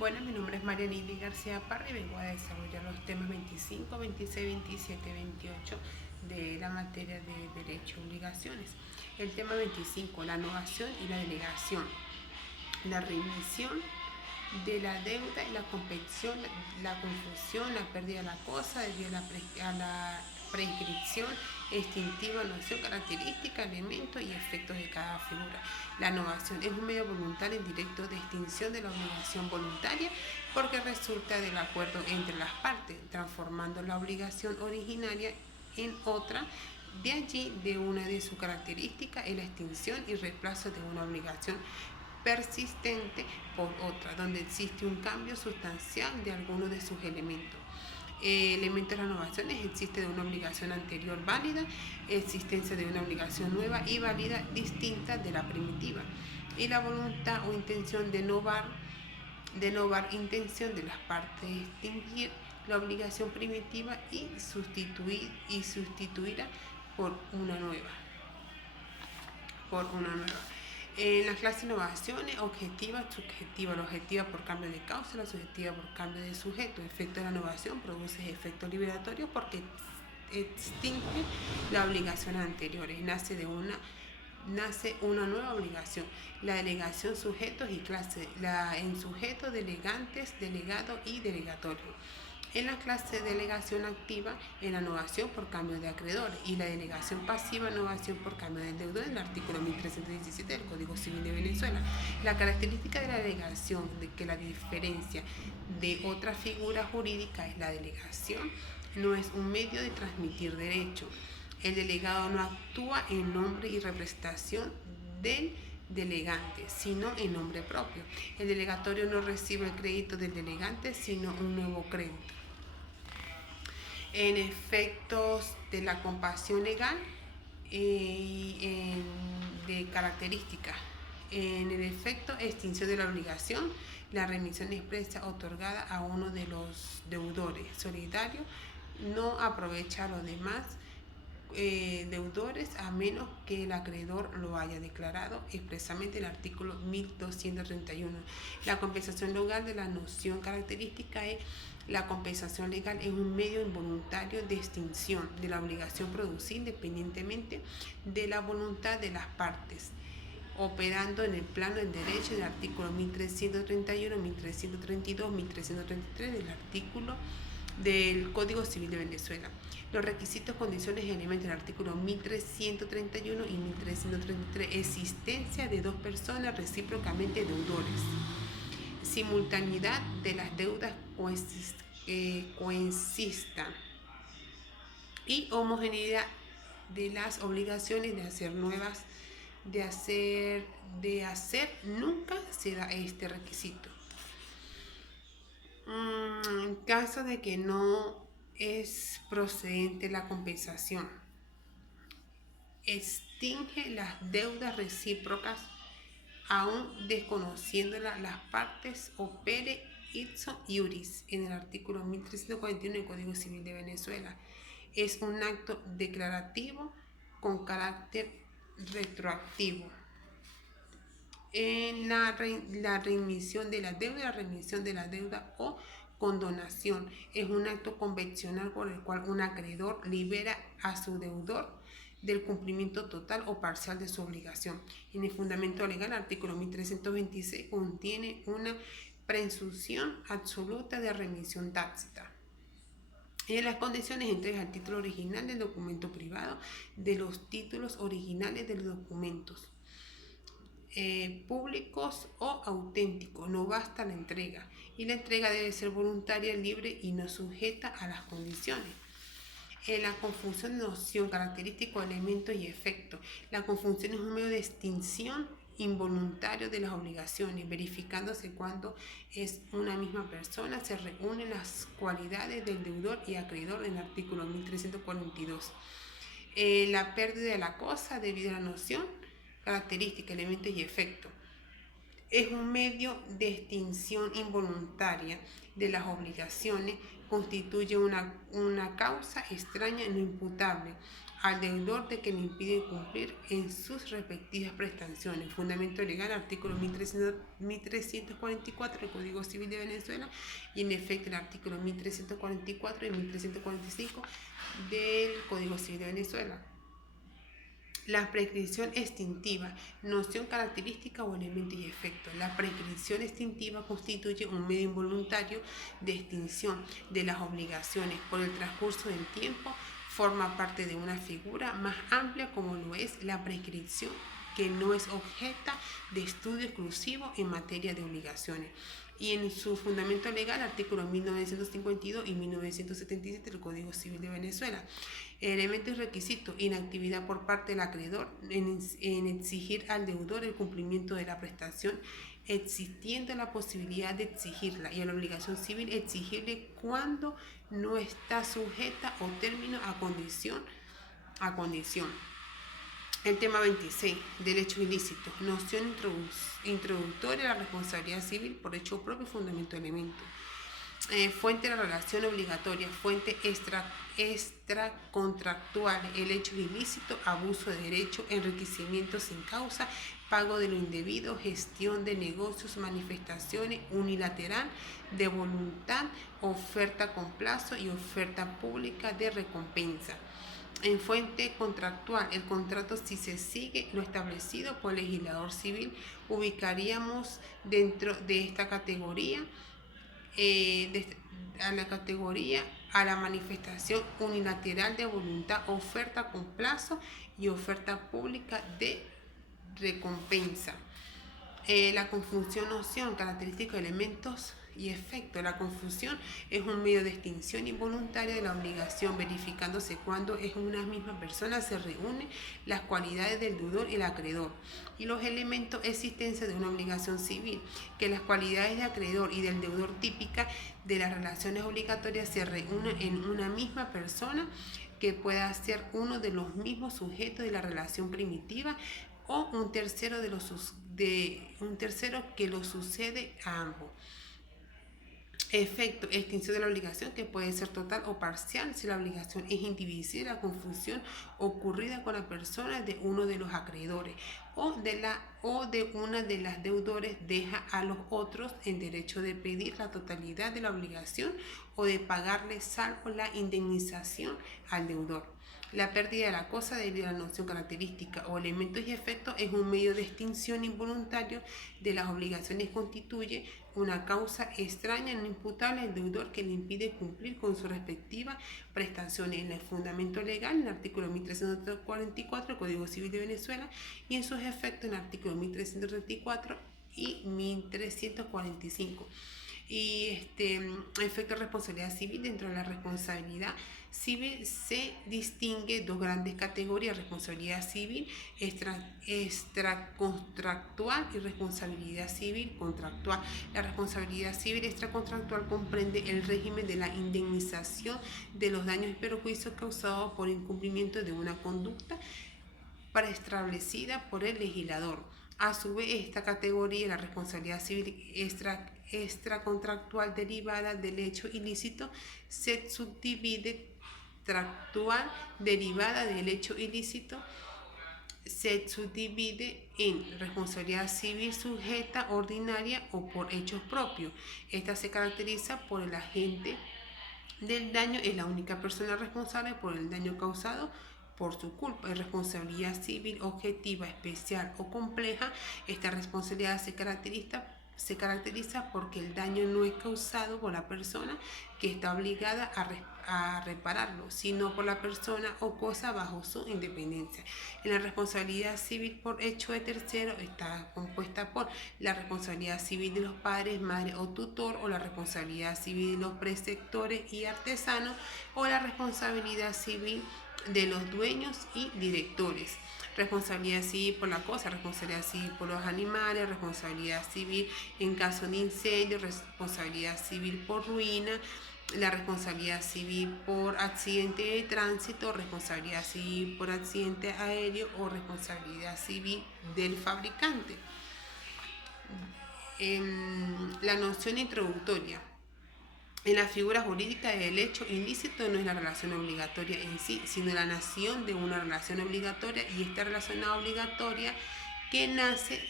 Bueno, mi nombre es María Nili García Parra y vengo a desarrollar los temas 25, 26, 27, 28 de la materia de Derecho y Obligaciones. El tema 25, la novación y la delegación, la remisión de la deuda y la competición, la confusión, la pérdida de la cosa debido a la prescripción extintiva, noción, característica, elementos y efectos de cada figura. La novación es un medio voluntario indirecto de extinción de la obligación voluntaria porque resulta del acuerdo entre las partes, transformando la obligación originaria en otra. De allí, de una de sus características es la extinción y reemplazo de una obligación persistente por otra, donde existe un cambio sustancial de alguno de sus elementos. Elementos de renovaciones: existe de una obligación anterior válida, existencia de una obligación nueva y válida distinta de la primitiva, y la voluntad o intención de novar intención de las partes de extinguir la obligación primitiva y sustituirla por una nueva. En las clases de innovaciones, objetiva, subjetiva. La objetiva por cambio de causa, la subjetiva por cambio de sujeto. El efecto de la innovación produce efectos liberatorios porque extingue las obligaciones anteriores. Nace una nueva obligación. La delegación, sujetos y clases. En sujeto, delegantes, delegado y delegatorio. En la clase de delegación activa, en la novación por cambio de acreedores, y la delegación pasiva, novación por cambio del deudor, en el artículo 1317 del Código Civil de Venezuela. La característica de la delegación, de que la diferencia de otra figura jurídica es la delegación, no es un medio de transmitir derecho. El delegado no actúa en nombre y representación del delegante, sino en nombre propio. El delegatorio no recibe el crédito del delegante, sino un nuevo crédito. En efectos de la compasión legal de características. En el efecto, extinción de la obligación, la remisión expresa otorgada a uno de los deudores solidarios no aprovecha a los demás deudores a menos que el acreedor lo haya declarado expresamente en el artículo 1231. La compensación legal de la noción característica es: la compensación legal es un medio involuntario de extinción de la obligación producida independientemente de la voluntad de las partes, operando en el plano del derecho del artículo 1331, 1332, 1333 del artículo del Código Civil de Venezuela. Los requisitos, condiciones y elementos del artículo 1331 y 1333: existencia de dos personas recíprocamente deudores, simultaneidad de las deudas coexistan y homogeneidad de las obligaciones de hacer nunca se da este requisito. En caso de que no es procedente la compensación, extingue las deudas recíprocas aún desconociéndolas las partes, opere ipso iuris en el artículo 1341 del Código Civil de Venezuela. Es un acto declarativo con carácter retroactivo. En la remisión de la deuda o condonación es un acto convencional por el cual un acreedor libera a su deudor del cumplimiento total o parcial de su obligación. En el fundamento legal, el artículo 1326 contiene una presunción absoluta de remisión tácita. Y en las condiciones, entrega el título original del documento privado, de los títulos originales de los documentos públicos o auténticos. No basta la entrega, y la entrega debe ser voluntaria, libre y no sujeta a las condiciones. La confusión de noción, característico, elementos y efectos. La confusión es un medio de extinción involuntario de las obligaciones, verificándose cuando es una misma persona se reúnen las cualidades del deudor y acreedor en el artículo 1342. La pérdida de la cosa debido a la noción, característica, elementos y efectos. es un medio de extinción involuntaria de las obligaciones, constituye una causa extraña no imputable al deudor de que le impide cumplir en sus respectivas prestaciones. Fundamento legal, artículo 1344 del Código Civil de Venezuela, y en efecto el artículo 1344 y 1345 del Código Civil de Venezuela. La prescripción extintiva, noción característica o elemento y efecto. La prescripción extintiva constituye un medio involuntario de extinción de las obligaciones por el transcurso del tiempo. Forma parte de una figura más amplia como lo es la prescripción, que no es objeto de estudio exclusivo en materia de obligaciones. Y en su fundamento legal, artículos 1952 y 1977 del Código Civil de Venezuela. Elementos y requisitos: inactividad por parte del acreedor en exigir al deudor el cumplimiento de la prestación, existiendo la posibilidad de exigirla, y a la obligación civil exigirle cuando no está sujeta o término a condición. El tema 26, derecho ilícito, noción introductoria a la responsabilidad civil por hecho propio y fundamento de elemento. Fuente de la relación obligatoria, fuente extracontractual, el hecho ilícito, abuso de derecho, enriquecimiento sin causa, pago de lo indebido, gestión de negocios, manifestaciones unilateral de voluntad, oferta con plazo y oferta pública de recompensa. En fuente contractual, el contrato, si se sigue lo establecido por el legislador civil, ubicaríamos dentro de esta categoría a la manifestación unilateral de voluntad, oferta con plazo y oferta pública de recompensa. La confusión, noción, características, elementos y efectos. La confusión es un medio de extinción involuntaria de la obligación, verificándose cuando en una misma persona se reúnen las cualidades del deudor y el acreedor. Y los elementos: existencia de una obligación civil, que las cualidades de acreedor y del deudor típicas de las relaciones obligatorias se reúnen en una misma persona, que pueda ser uno de los mismos sujetos de la relación primitiva o un tercero que lo sucede a ambos. Efecto: extinción de la obligación, que puede ser total o parcial si la obligación es indivisible. La confusión ocurrida con la persona de uno de los acreedores o de una de las deudores deja a los otros en derecho de pedir la totalidad de la obligación o de pagarle salvo la indemnización al deudor. La pérdida de la cosa debido a la noción característica o elementos y efectos es un medio de extinción involuntario de las obligaciones, constituye una causa extraña no imputable al deudor que le impide cumplir con sus respectivas prestaciones. En el fundamento legal, en el artículo 1344 del Código Civil de Venezuela, y en sus efectos en el artículo 1334 y 1345. Y efecto de responsabilidad civil. Dentro de la responsabilidad civil se distingue dos grandes categorías: responsabilidad civil extracontractual y responsabilidad civil contractual. La responsabilidad civil extracontractual comprende el régimen de la indemnización de los daños y perjuicios causados por incumplimiento de una conducta preestablecida por el legislador. A su vez, esta categoría, la responsabilidad civil extracontractual derivada del hecho ilícito, se subdivide. Tractual derivada del hecho ilícito se subdivide en responsabilidad civil sujeta, ordinaria o por hechos propios. Esta se caracteriza por el agente del daño, es la única persona responsable por el daño causado por su culpa. En responsabilidad civil objetiva, especial o compleja, esta responsabilidad se caracteriza porque el daño no es causado por la persona que está obligada a repararlo, sino por la persona o cosa bajo su independencia. En la responsabilidad civil por hecho de tercero está compuesta por la responsabilidad civil de los padres, madre o tutor, o la responsabilidad civil de los preceptores y artesanos, o la responsabilidad civil de los dueños y directores. Responsabilidad civil por la cosa, responsabilidad civil por los animales, responsabilidad civil en caso de incendio, responsabilidad civil por ruina, la responsabilidad civil por accidente de tránsito, responsabilidad civil por accidente aéreo o responsabilidad civil del fabricante. la noción introductoria. En la figura jurídica del hecho ilícito no es la relación obligatoria en sí, sino la nación de una relación obligatoria, y esta relación obligatoria que nace